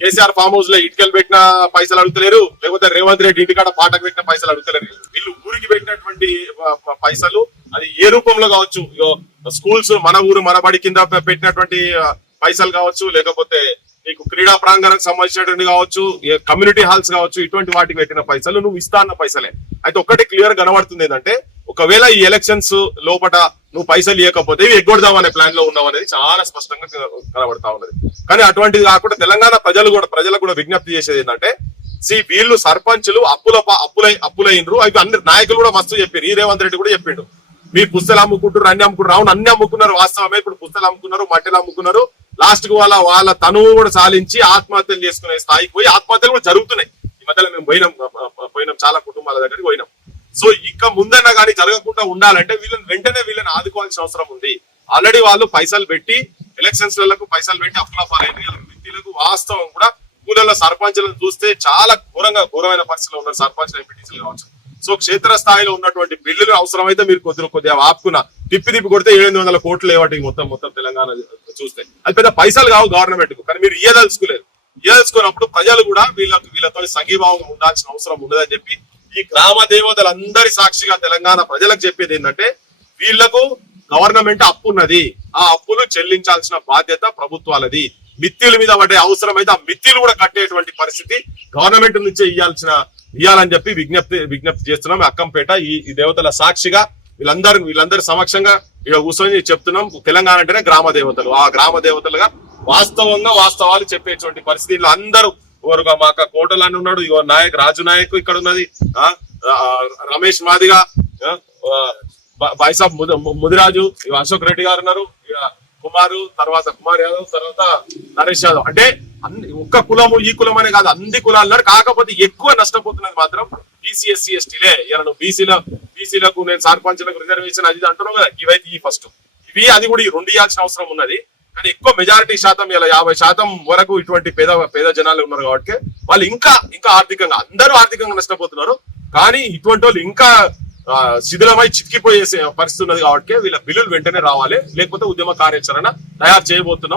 KCR form హౌస్లో ఇటుకలు పెట్టిన పైసలు అడుగుతలేరు. లేకపోతే రేవంత్ రెడ్డి ఇంటికాడ పాటకు పెట్టిన పైసలు అడుగుతలేరు. వీళ్ళు ఊరికి పెట్టినటువంటి పైసలు అది ఏ రూపంలో కావచ్చు? స్కూల్స్ మన ఊరు మన బడి కింద పెట్టినటువంటి పైసలు కావచ్చు లేకపోతే నీకు క్రీడా ప్రాంగణానికి సంబంధించినటువంటి కావచ్చు కమ్యూనిటీ హాల్స్ కావచ్చు ఇటువంటి వాటికి పెట్టిన పైసలు నువ్వు ఇస్తా అన్న పైసలే. అయితే ఒక్కటి క్లియర్ కనబడుతుంది ఏంటంటే ఒకవేళ ఈ ఎలక్షన్స్ లోపట నువ్వు పైసలు ఇవ్వకపోతే ఇవి ఎగ్గొడదామనే ప్లాన్లో ఉన్నావు అనేది చాలా స్పష్టంగా కనబడతా ఉన్నది. కానీ అటువంటిది కాకుండా తెలంగాణ ప్రజలు కూడా ప్రజలకు కూడా విజ్ఞప్తి చేసేది ఏంటంటే సి వీళ్ళు సర్పంచులు అప్పుల అప్పులై అప్పులైనరు అవి అందరు నాయకులు కూడా మస్తు చెప్పారు ఈ రేవంత్ రెడ్డి కూడా చెప్పిండు మీ పుస్తలు అమ్ముకుంటారు అన్ని అమ్ముకుంటారు అవును అన్ని అమ్ముకున్నారు వాస్తవమే. ఇప్పుడు పుస్తలు అమ్ముకున్నారు మట్టెలు అమ్ముకున్నారు. లాస్ట్కు వాళ్ళ వాళ్ళ తనువు కూడా సాలించి ఆత్మహత్యలు చేసుకునే స్థాయికి పోయి ఆత్మహత్యలు కూడా జరుగుతున్నాయి. ఈ మధ్యలో మేము పోయినాం పోయినాం చాలా కుటుంబాల దగ్గరికి పోయినాం. ముందన్నా కానీ జరగకుండా ఉండాలంటే వీళ్ళని వెంటనే వీళ్ళని ఆదుకోవాల్సిన అవసరం ఉంది. ఆల్రెడీ వాళ్ళు పైసలు పెట్టి ఎలక్షన్స్లకు పైసలు పెట్టి అప్పుల వ్యక్తులకు వాస్తవం కూడా ఊళ్ళలో సర్పంచులను చూస్తే చాలా ఘోరంగా ఘోరమైన పరిస్థితిలో ఉన్నారు సర్పంచ్ ఎంపీటీసీలు కావచ్చు. సో క్షేత్ర స్థాయిలో ఉన్నటువంటి బిల్లులు అవసరమైతే మీరు కొద్దిగా కొద్దిగా ఆపుకున్న తిప్పి తిప్పి కొడితే ఏడు వందల కోట్లు లేవాటి మొత్తం మొత్తం తెలంగాణ చూస్తే. అది పెద్ద పైసలు కావు గవర్నమెంట్కు కానీ మీరు ఇయ్యదలుచుకోలేదు ఇయ్యదలుచుకున్నప్పుడు ప్రజలు కూడా వీళ్ళకి వీళ్ళతో సంఘీభావంగా ఉండాల్సిన అవసరం ఉండదని చెప్పి ఈ గ్రామ దేవతలందరి సాక్షిగా తెలంగాణ ప్రజలకు చెప్పేది ఏంటంటే వీళ్ళకు గవర్నమెంట్ అప్పు ఉన్నది ఆ అప్పులు చెల్లించాల్సిన బాధ్యత ప్రభుత్వాలది. మిత్తిల మీద పడే అవసరం అయితే ఆ మిత్తిలు కూడా కట్టేటువంటి పరిస్థితి గవర్నమెంట్ నుంచే ఇవ్వాల్సిన ఇవ్వాలని చెప్పి విజ్ఞప్తి విజ్ఞప్తి చేస్తున్నాం. అక్కంపేట ఈ ఈ దేవతల సాక్షిగా వీళ్ళందరూ వీళ్ళందరి సమక్షంగా ఇక్కడ కూర్చొని చెప్తున్నాం. తెలంగాణ అంటేనే గ్రామ దేవతలు. ఆ గ్రామ దేవతలుగా వాస్తవంగా వాస్తవాలు చెప్పేటువంటి పరిస్థితి. అందరూ ఎవరుగా మాక అని ఉన్నాడు. ఇగో నాయక్ రాజు నాయక్ ఇక్కడ ఉన్నది. ఆ రమేష్ మాదిగా బైసాబ్ ముదిరాజు అశోక్ రెడ్డి గారు ఉన్నారు. ఇక కుమారు తర్వాత కుమార్ యాదవ్ తర్వాత నరేష్ యాదవ్. అంటే అన్ని ఒక్క కులము ఈ కులం అనే కాదు అన్ని కులాలు ఉన్నారు. కాకపోతే ఎక్కువ నష్టపోతున్నది మాత్రం బీసీఎస్సీ ఎస్టీలే ఇలా నువ్వు బీసీల బీసీలకు నేను సర్పంచ్లకు రిజర్వేషన్ అది అంటున్నావు కదా. ఇవైతే ఈ ఫస్ట్ ఇవి అది కూడా రెండు ఇవ్వాల్సిన అవసరం ఉన్నది. కానీ ఎక్కువ మెజారిటీ శాతం ఇలా యాభై శాతం వరకు ఇటువంటి పేద పేద జనాలు ఉన్నారు కాబట్టి వాళ్ళు ఇంకా ఇంకా ఆర్థికంగా అందరూ ఆర్థికంగా నష్టపోతున్నారు. కానీ ఇటువంటి వాళ్ళు ఇంకా శిథిలమై చిక్కిపోయే పరిస్థితి ఉన్నది కాబట్టి వీళ్ళ బిల్లులు వెంటనే రావాలి. లేకపోతే ఉద్యమ కార్యాచరణ తయారు చేయబోతున్నాం.